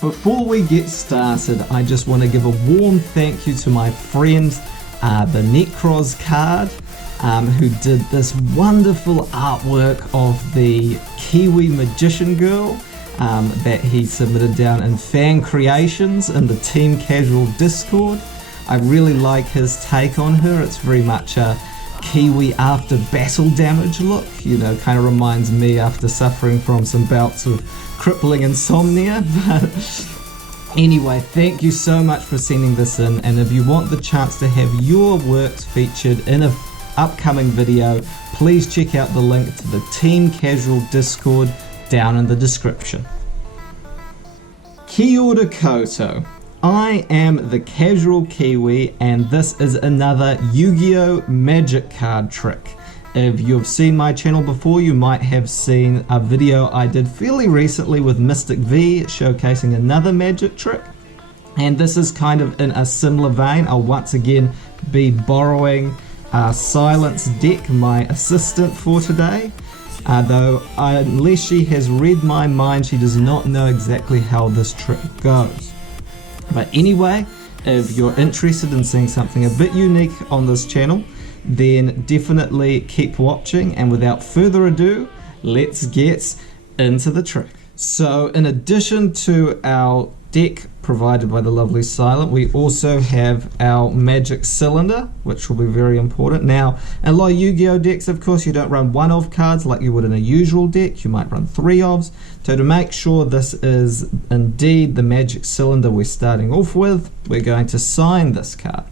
Before we get started, I just want to give a warm thank you to my friend, the Necros card, who did this wonderful artwork of the Kiwi Magician Girl that he submitted down in Fan Creations in the Team Casual Discord. I really like his take on her. It's very much a Kiwi after battle damage look, you know, kind of reminds me after suffering from some bouts of crippling insomnia. But anyway, thank you so much for sending this in, and if you want the chance to have your works featured in an upcoming video, please check out the link to the Team Casual Discord down in the description. Kia ora koutou. I am the Casual Kiwi, and this is another Yu-Gi-Oh! Magic card trick. If you've seen my channel before, you might have seen a video I did fairly recently with Mystic V showcasing another magic trick. And this is kind of in a similar vein. I'll once again be borrowing Silence Deck, my assistant for today. Though unless she has read my mind, she does not know exactly how this trick goes. But anyway, if you're interested in seeing something a bit unique on this channel, then definitely keep watching, and without further ado, let's get into the trick. So in addition to our deck provided by the lovely Silent, we also have our magic cylinder, which will be very important. Now, in a lot of Yu-Gi-Oh decks, of course, you don't run one of cards like you would in a usual deck. You might run 3 ofs. So to make sure this is indeed the magic cylinder we're starting off with, we're going to sign this card.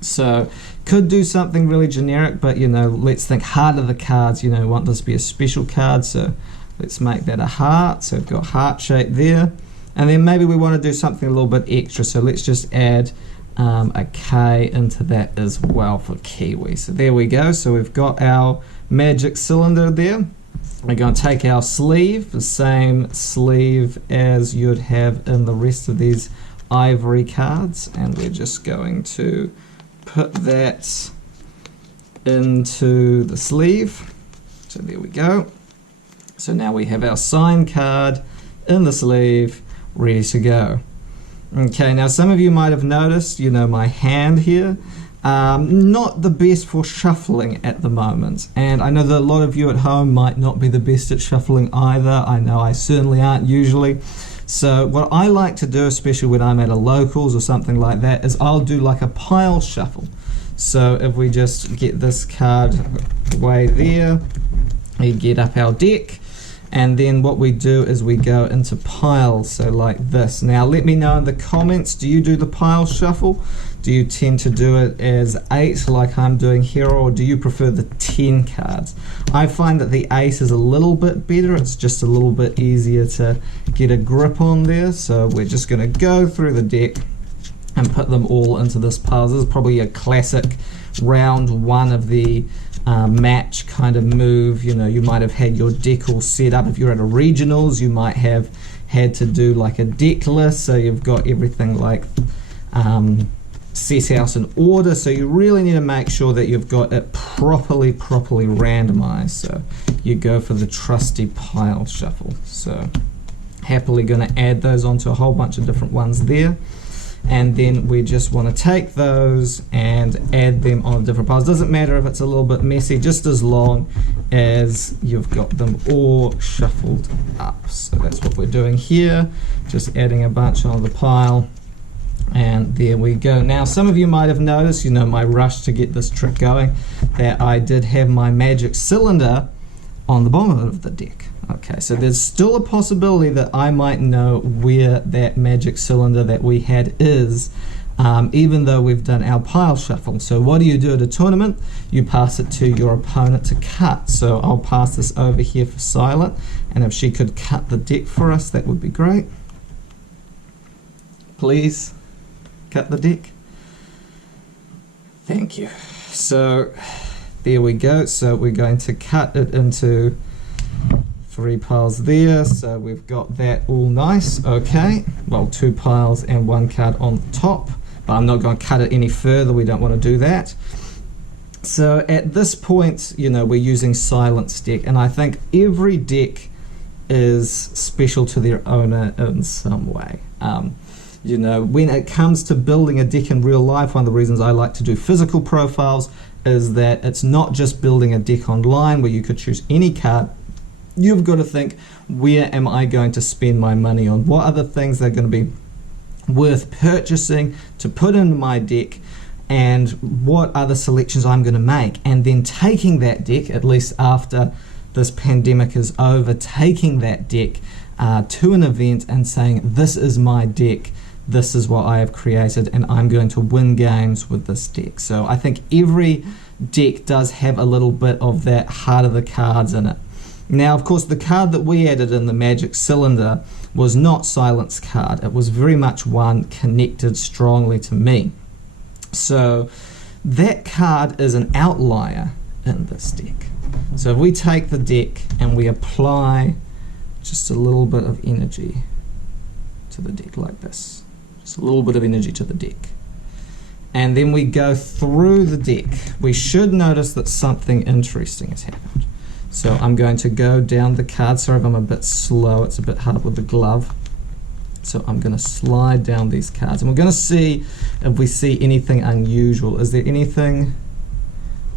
So could do something really generic, but you know, let's think heart of the cards. You know, want this to be a special card, so let's make that a heart. So we've got heart shape there. And then maybe we want to do something a little bit extra, so let's just add a K into that as well for Kiwi. So there we go. So we've got our magic cylinder there. We're going to take our sleeve, the same sleeve as you'd have in the rest of these ivory cards, and we're just going to put that into the sleeve. So there we go. So now we have our sign card in the sleeve, ready to go. Okay, now some of you might have noticed, you know, my hand here, not the best for shuffling at the moment, and I know that a lot of you at home might not be the best at shuffling either. I know I certainly aren't usually. So what I like to do, especially when I'm at a locals or something like that, is I'll do like a pile shuffle. So if we just get this card away there, we get up our deck, and then what we do is we go into piles, so like this. Now let me know in the comments, do you do the pile shuffle? Do you tend to do it as 8 like I'm doing here, or do you prefer the 10 cards? I find that the ace is a little bit better. It's just a little bit easier to get a grip on there. So we're just going to go through the deck and put them all into this pile. This is probably a classic round 1 of the match kind of move. You know, you might have had your deck all set up. If you're at a regionals, you might have had to do like a deck list, so you've got everything like set out in order. So you really need to make sure that you've got it properly randomized. So you go for the trusty pile shuffle. So happily going to add those onto a whole bunch of different ones there. And then we just want to take those and add them on different piles. Doesn't matter if it's a little bit messy, just as long as you've got them all shuffled up. So that's what we're doing here, just adding a bunch on the pile, and there we go. Now some of you might have noticed, you know, my rush to get this trick going, that I did have my magic cylinder on the bottom of the deck. Okay, so there's still a possibility that I might know where that magic cylinder that we had is, even though we've done our pile shuffle. So what do you do at a tournament? You pass it to your opponent to cut. So I'll pass this over here for Silent, and if she could cut the deck for us, that would be great. Please cut the deck. Thank you. So there we go. So we're going to cut it into 3 piles there, so we've got that all nice. Okay, well, 2 piles and 1 card on the top, but I'm not going to cut it any further. We don't want to do that. So at this point, you know, we're using Silence deck, and I think every deck is special to their owner in some way. You know, when it comes to building a deck in real life, one of the reasons I like to do physical profiles is that it's not just building a deck online where you could choose any card. You've got to think, where am I going to spend my money on? What are the things that are going to be worth purchasing to put in my deck, and what are the selections I'm going to make? And then taking that deck, at least after this pandemic is over, taking that deck to an event and saying, this is my deck, this is what I have created, and I'm going to win games with this deck. So I think every deck does have a little bit of that heart of the cards in it. Now, of course, the card that we added in the Magic Cylinder was not Silence card. It was very much one connected strongly to me. So that card is an outlier in this deck. So if we take the deck and we apply just a little bit of energy to the deck like this, just a little bit of energy to the deck, and then we go through the deck, we should notice that something interesting has happened. So I'm going to go down the card. Sorry if I'm a bit slow, it's a bit hard with the glove. So I'm going to slide down these cards, and we're going to see if we see anything unusual. Is there anything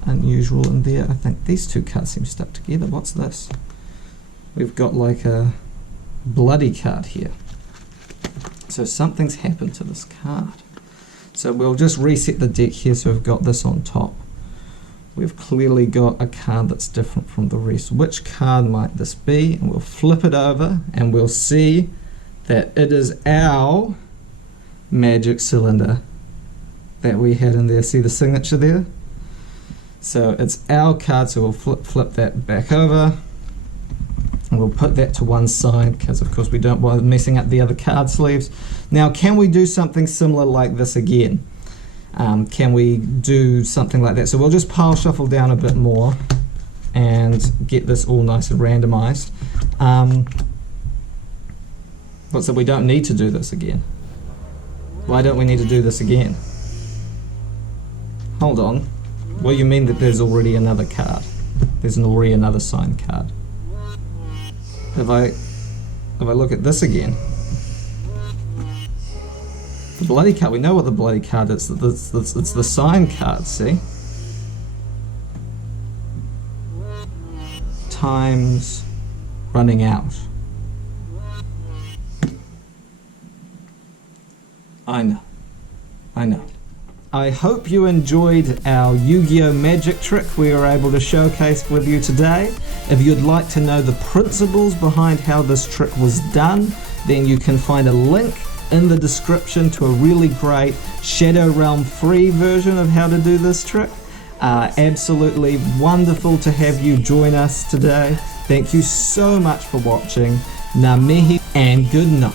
unusual in there? I think these two cards seem stuck together. What's this? We've got like a bloody card here. So something's happened to this card. So we'll just reset the deck here, so we've got this on top. We've clearly got a card that's different from the rest. Which card might this be? And we'll flip it over and we'll see that it is our Magic Cylinder that we had in there. See the signature there? So it's our card, so we'll flip that back over. And we'll put that to one side because of course we don't want messing up the other card sleeves. Now, can we do something similar like this again? Can we do something like that? So we'll just pile shuffle down a bit more and get this all nice and randomized. So we don't need to do this again. Why don't we need to do this again? Hold on. Well, you mean that there's already another card. There's already another signed card. If I look at this again, the bloody card, we know what the bloody card is. It's the signed card, see? Time's running out. I know. I hope you enjoyed our Yu-Gi-Oh! Magic trick we were able to showcase with you today. If you'd like to know the principles behind how this trick was done, then you can find a link in the description to a really great Shadow Realm free version of how to do this trick. Absolutely wonderful to have you join us today. Thank you so much for watching. Ngā mihi and good night.